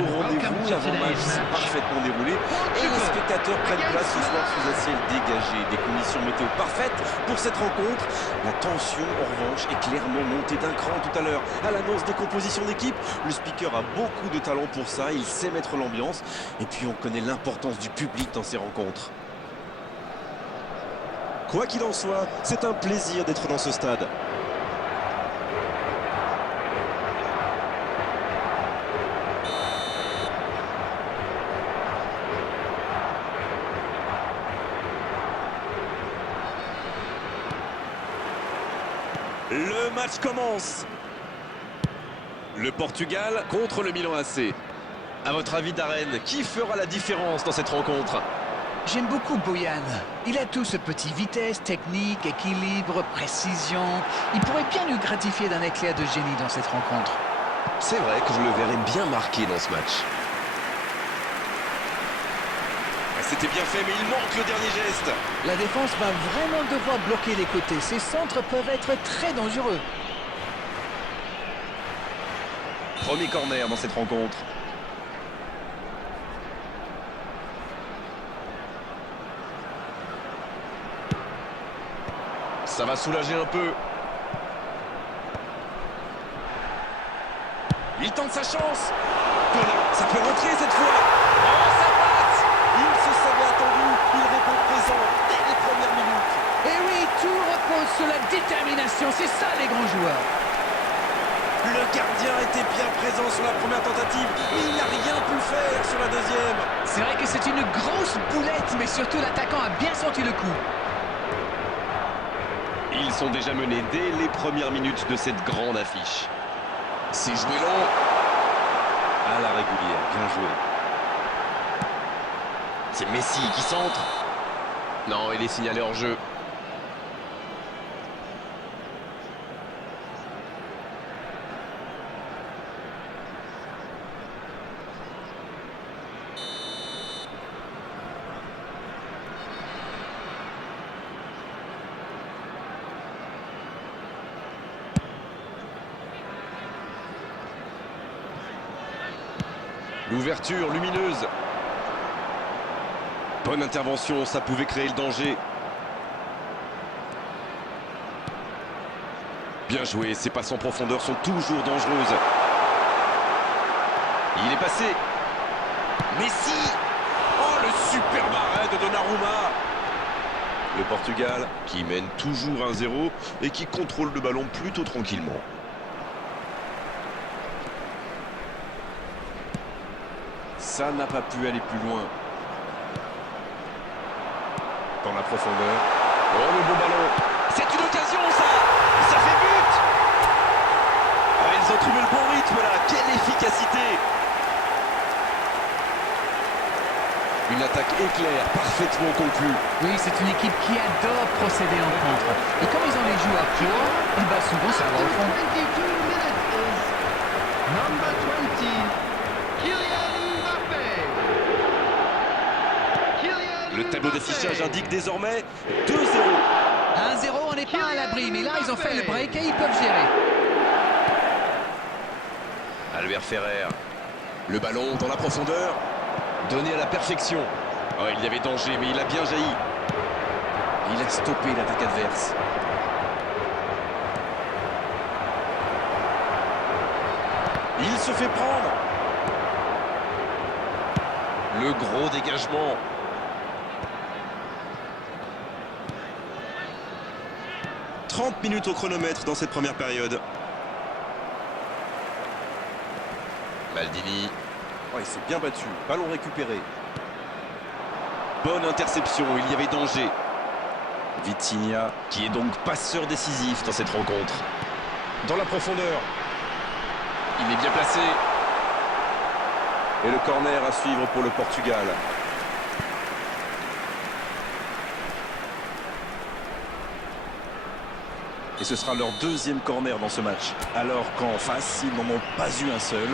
au rendez-vous, l'avant-match s'est parfaitement déroulé et les spectateurs prennent place ce soir sous un ciel dégagé. Des conditions météo parfaites pour cette rencontre. La tension, en revanche, est clairement montée d'un cran tout à l'heure. À l'annonce des compositions d'équipe, le speaker a beaucoup de talent pour ça, il sait mettre l'ambiance. Et puis on connaît l'importance du public dans ces rencontres. Quoi qu'il en soit, c'est un plaisir d'être dans ce stade. Le match commence. Le Portugal contre le Milan AC. À votre avis, Darren, qui fera la différence dans cette rencontre? J'aime beaucoup Boyan. Il a tout ce petit vitesse, technique, équilibre, précision. Il pourrait bien nous gratifier d'un éclair de génie dans cette rencontre. C'est vrai que je le verrai bien marqué dans ce match. C'était bien fait, mais il manque le dernier geste. La défense va vraiment devoir bloquer les côtés. Ces centres peuvent être très dangereux. Premier corner dans cette rencontre. Ça va soulager un peu. Il tente sa chance. Ça peut rentrer cette fois. Oh, ça passe. Il se savait attendu. Il répond présent dès les premières minutes. Et oui, tout repose sur la détermination. C'est ça les grands joueurs. Le gardien était bien présent sur la première tentative. Il n'a rien pu faire sur la deuxième. C'est vrai que c'est une grosse boulette, mais surtout l'attaquant a bien senti le coup. Ils sont déjà menés dès les premières minutes de cette grande affiche. C'est joué long. À la régulière, bien joué. C'est Messi qui centre. Non, il est signalé hors jeu. L'ouverture lumineuse. Bonne intervention, ça pouvait créer le danger. Bien joué, ces passes en profondeur sont toujours dangereuses. Il est passé. Messi. Oh, le superbe arrêt de Donnarumma. Le Portugal qui mène toujours 1-0 et qui contrôle le ballon plutôt tranquillement. Ça n'a pas pu aller plus loin. Dans la profondeur. Oh, le bon ballon. C'est une occasion, ça. Ça fait but. Ah, ils ont trouvé le bon rythme, là. Quelle efficacité. Une attaque éclair, parfaitement conclue. Oui, c'est une équipe qui adore procéder en contre. Et comme ils ont les joueurs pour, et bah souvent ça va au fond. 22 minutes is number 20, Kylian Mbappé. Le tableau d'affichage indique désormais 2-0. 1-0, on n'est pas à l'abri, mais là ils ont fait le break et ils peuvent gérer. Albert Ferrer. Le ballon dans la profondeur. Donné à la perfection. Oh, il y avait danger, mais il a bien jailli. Il a stoppé l'attaque adverse. Il se fait prendre. Le gros dégagement. « 30 minutes au chronomètre dans cette première période. Maldini. Oh, il s'est bien battu. Ballon récupéré. Bonne interception, il y avait danger. Vitinha, Qui est donc passeur décisif dans cette rencontre. Dans la profondeur. Il est bien placé. et le corner à suivre pour le Portugal. Et ce sera leur deuxième corner dans ce match. Alors qu'en face, ils n'en ont pas eu un seul.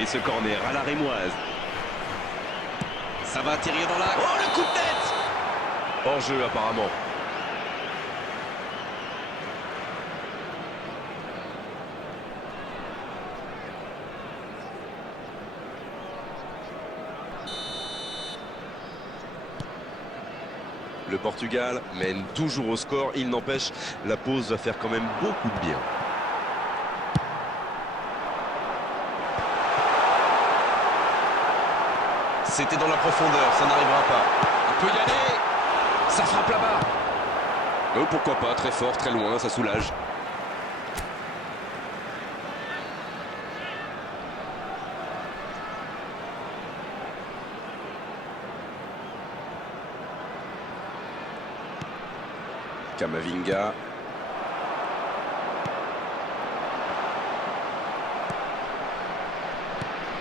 Et ce corner à la rémoise. Ça va atterrir dans l'axe. Oh, le coup de tête! Hors jeu apparemment. Le Portugal mène toujours au score. Il n'empêche, la pause va faire quand même beaucoup de bien. C'était dans la profondeur, ça n'arrivera pas. Il peut y aller. Ça frappe là-bas. Oh, pourquoi pas, très fort, très loin, ça soulage. Camavinga.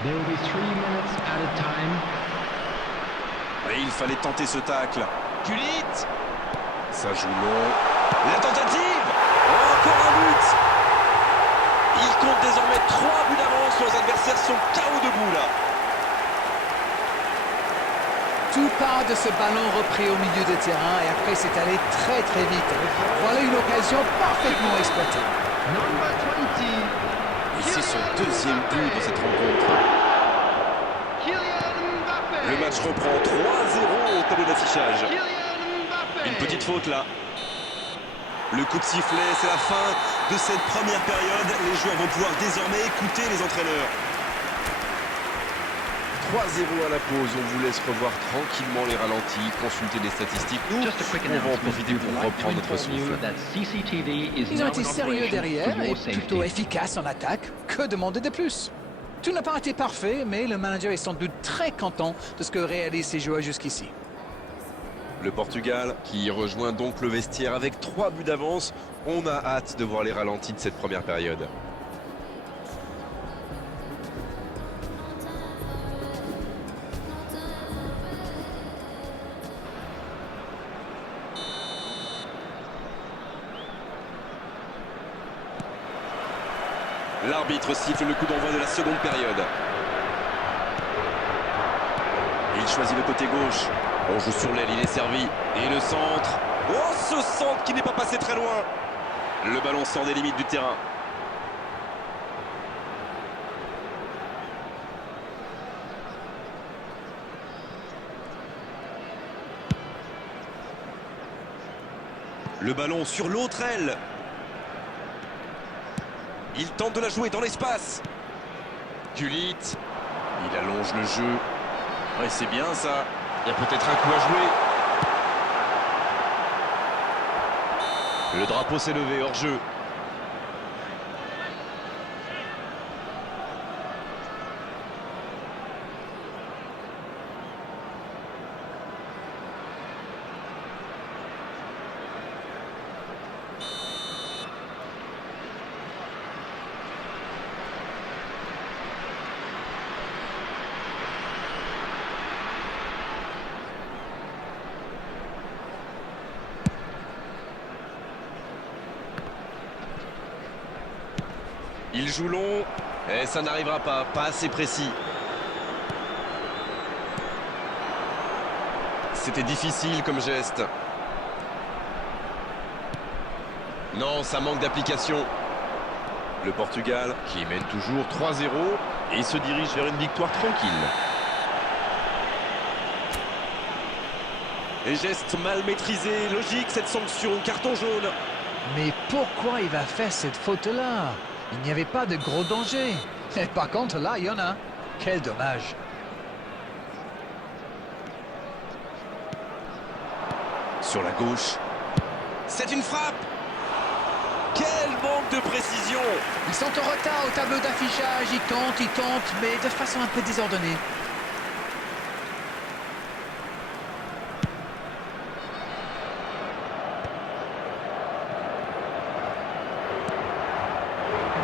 There will be 3 minutes at a time. Et il fallait tenter ce tacle. Gullit. Ça joue long. La tentative. Oh, encore un but. Il compte désormais 3 buts d'avance. Leurs adversaires sont KO debout là. Tout part de ce ballon repris au milieu de terrain et après c'est allé très très vite. Voilà une occasion parfaitement exploitée. Number 20. Et c'est son deuxième but de cette rencontre. Kylian Mbappé. Le match reprend 3-0 au tableau d'affichage. Kylian Mbappé. Une petite faute là. Le coup de sifflet, c'est la fin de cette première période. Les joueurs vont pouvoir désormais écouter les entraîneurs. 3-0 à la pause, on vous laisse revoir tranquillement les ralentis, consulter les statistiques. Nous, Just a quick on va en announcement. profiter We pour would like to reprendre notre inform you souffle. that CCTV is Ils ont now été in sérieux operation derrière for et your safety. plutôt efficaces en attaque. Que demander de plus? Tout n'a pas été parfait, mais le manager est sans doute très content de ce que réalisent ses joueurs jusqu'ici. Le Portugal qui rejoint donc le vestiaire avec 3 buts d'avance. On a hâte de voir les ralentis de cette première période. L'arbitre siffle le coup d'envoi de la seconde période. Il choisit le côté gauche. On joue sur l'aile, il est servi. Et le centre. Oh, ce centre qui n'est pas passé très loin. Le ballon sort des limites du terrain. Le ballon sur l'autre aile. Il tente de la jouer dans l'espace. Gullit. Il allonge le jeu. Ouais, c'est bien ça. Il y a peut-être un coup à jouer. Le drapeau s'est levé hors jeu. Il joue long. Et ça n'arrivera pas, pas assez précis. C'était difficile comme geste. Non, ça manque d'application. Le Portugal Qui mène toujours 3-0 et se dirige vers une victoire tranquille. Les gestes mal maîtrisés. Logique cette sanction. Carton jaune. Mais pourquoi il va faire cette faute-là? Il n'y avait pas de gros danger. Et par contre, là, il y en a. Quel dommage. Sur la gauche. C'est une frappe. Quel manque de précision. Ils sont en retard au tableau d'affichage. Ils tentent, mais de façon un peu désordonnée.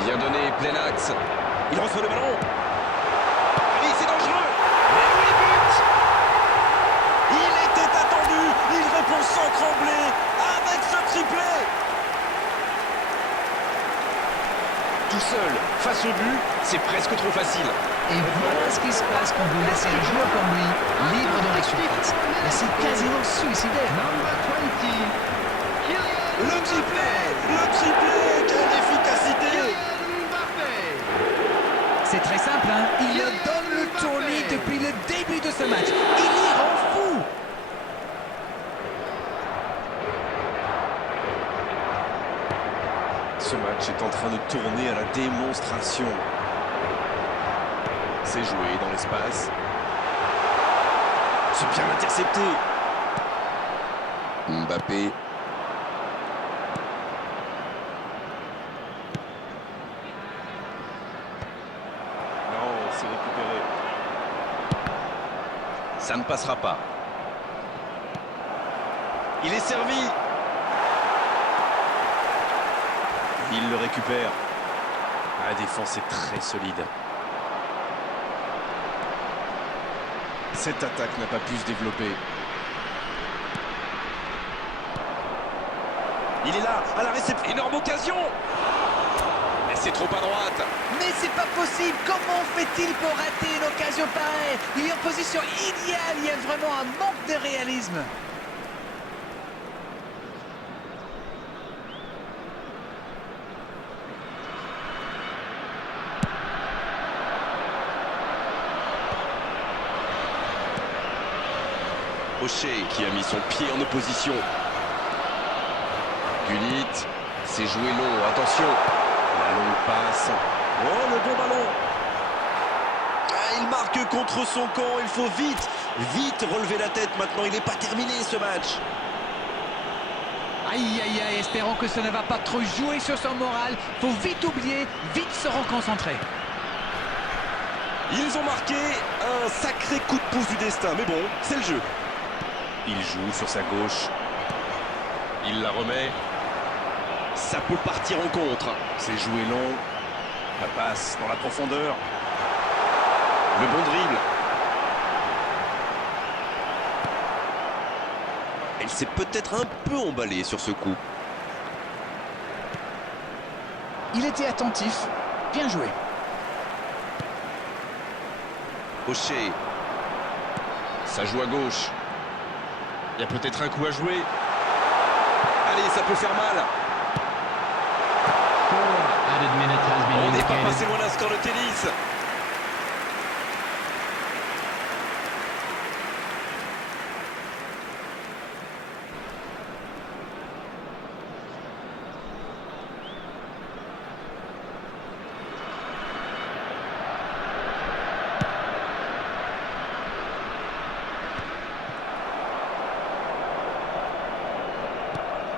Bien donné, plein axe. Il reçoit le ballon. Oui, c'est dangereux. Mais oui, but. Il était attendu. Il répond sans trembler avec ce triplé. Tout seul, face au but, c'est presque trop facile. Et voilà ce qui se passe quand vous laissez un joueur comme lui libre dans l'action. décidé. Number 20. Kylian Le triplé, quelle efficacité! Kylian Mbappé. C'est très simple, hein. Il leur donne le tournis depuis le début de ce match. Il y rend fou. Ce match est en train de tourner à la démonstration. C'est joué dans l'espace. C'est bien intercepté. Mbappé. Non, c'est récupéré. Ça ne passera pas. Il est servi. Il le récupère. La défense est très solide. Cette attaque n'a pas pu se développer. Il est là, à la réception. Énorme occasion! Mais c'est trop à droite. Mais c'est pas possible. Comment fait-il pour rater une occasion pareille? Il est en position idéale. Il y a vraiment un manque de réalisme. Rocher qui a mis son pied en opposition. Gullit, c'est joué long, attention. La longue passe. Oh, le bon ballon. Ah, il marque contre son camp. Il faut vite relever la tête maintenant. Il n'est pas terminé ce match. Aïe, aïe, aïe. Espérons que ça ne va pas trop jouer sur son moral. Faut vite oublier, vite se reconcentrer. Ils ont marqué un sacré coup de pouce du destin. Mais bon, c'est le jeu. Il joue sur sa gauche. Il la remet. Ça peut partir en contre. C'est joué long. La passe dans la profondeur. Le bon dribble. Elle s'est peut-être un peu emballée sur ce coup. Il était attentif. Bien joué. Rocher. Ça joue à gauche. Il y a peut-être un coup à jouer. Allez, ça peut faire mal. 4 added minutes has been On n'est pas indicated. passé loin d'un score de tennis.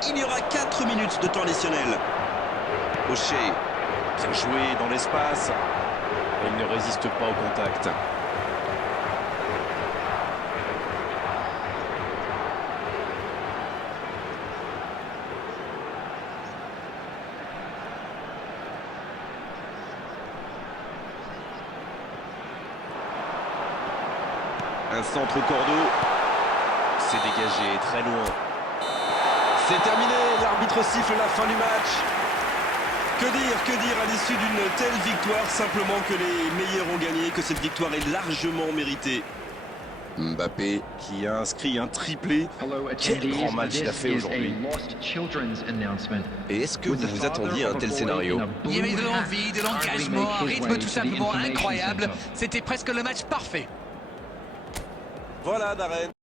Il y aura 4 minutes de temps additionnel. Rocher. Bien joué dans l'espace. Il ne résiste pas au contact. Un centre au cordeau. C'est dégagé très loin. C'est terminé, l'arbitre siffle la fin du match. Que dire à l'issue d'une telle victoire? Simplement que les meilleurs ont gagné, que cette victoire est largement méritée. Mbappé. Qui a inscrit un triplé. Hello, Quel attendees. grand match il a This fait is aujourd'hui. a lost children's announcement. Et est-ce que With vous the vous father attendiez à un of a tel boy scénario? in a Il y avait de blue l'envie, de hat l'engagement, un hardly make his rythme way tout to the simplement information incroyable. center. C'était presque le match parfait. Voilà, Darren.